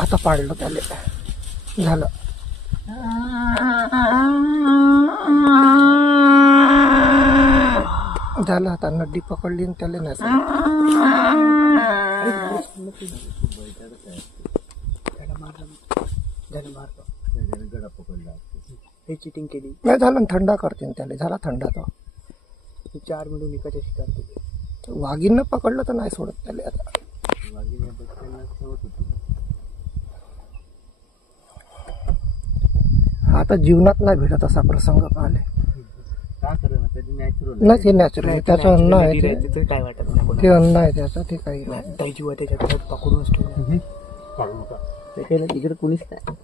आता पाडलं त्याले, झालं. झालं आता नड्डी पकडली आणि त्याला नाही गडा पकडला, हे चिटिंग केली नाही. झालं थंडा करते त्याला, झाला थंडा. तो 4 मिळून एकाच्या शिकार केली. वाघीनं पकडलं तर नाही सोडत त्याला आता. वाघीने बसताना ठेवत होती. आता जीवनात नाही भेटत असा प्रसंग पाहिले. का करेना, त्याची नॅचरल नाही ते नॅचरल आहे, त्याचं अन्न आहे ते. तिथे काय वाटत नाही, ते अन्न आहे त्याचं, ते काही नाही. काही जीव त्याच्यात पकडूनच ठेवलं. त्याच्याला तिकडे कुणीच नाही.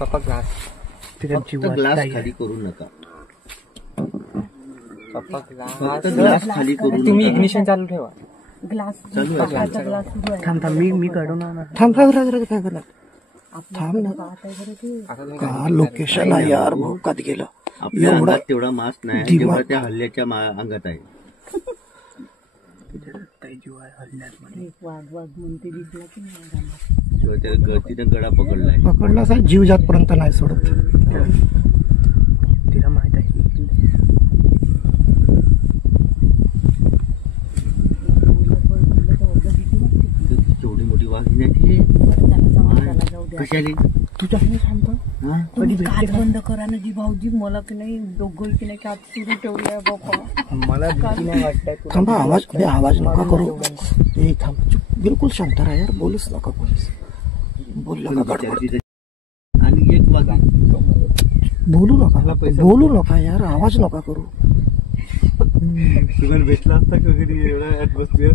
पप्पा ग्लास खाली करू नका. पप्पा ग्लास खाली करू नका. तुम्ही इग्निशन चालू ठेवा. ग्लास चालू आहे. थांब मी काढून थांब काय करत थांब ना. का लोकेशन आहे यार, भोकात गेलं. आपल्या अंगात तेवढा मास नाही जेवढा त्या हल्ल्याच्या अंगात आहे. तेव्हा त्या तिने गडा पकडलाय. पकडला असा जीव जातपर्यंत नाही सोडत. तिला माहित आहे केवढी मोठी वाघीण आहे ती. कशाली तुझ्या सांगतो बंद करा ना जी भाऊजी, मला की नाही दोघं की नाही आत सुरू ठेवलंय बाबा. मला नाही वाटत. थांबा, आवाज नका करू. ए थांब, बिलकुल शांत राहा यार, बोलूच नका. पोलीस बोललं का गडबड. आणि एक वाघीण बोलू नका यार, आवाज नका करू. तुम्हाला भेटला असता का कधी एवढा ऍटमॉस्फिअर?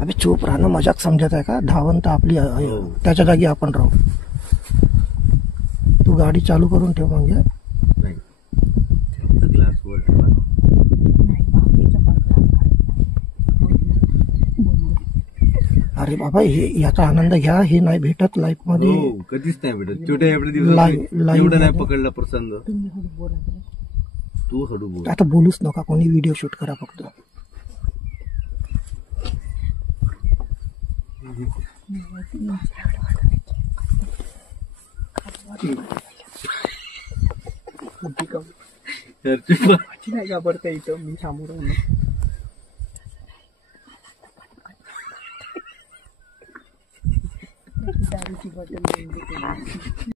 अबे चूप राहणं मजाक समजत आहे का? धावंत आपली त्याच्या जागी आपण राहू. तू गाडी चालू करून ठेव मग. नाही, ग्लास वर ठेवा. अरे बाबा, हे याचा आनंद घ्या. हे नाही भेटत लाईफ मध्ये. कधीच नाही भेटत. छोट्या एवढे दिवस एवढं नाही पकडला प्रसंग. तू हळू बोल. आता बोलूच नका कोणी, व्हिडिओ शूट करा फक्त. नाही घाबरता इथं मी सामोरं. दारूची बॉटल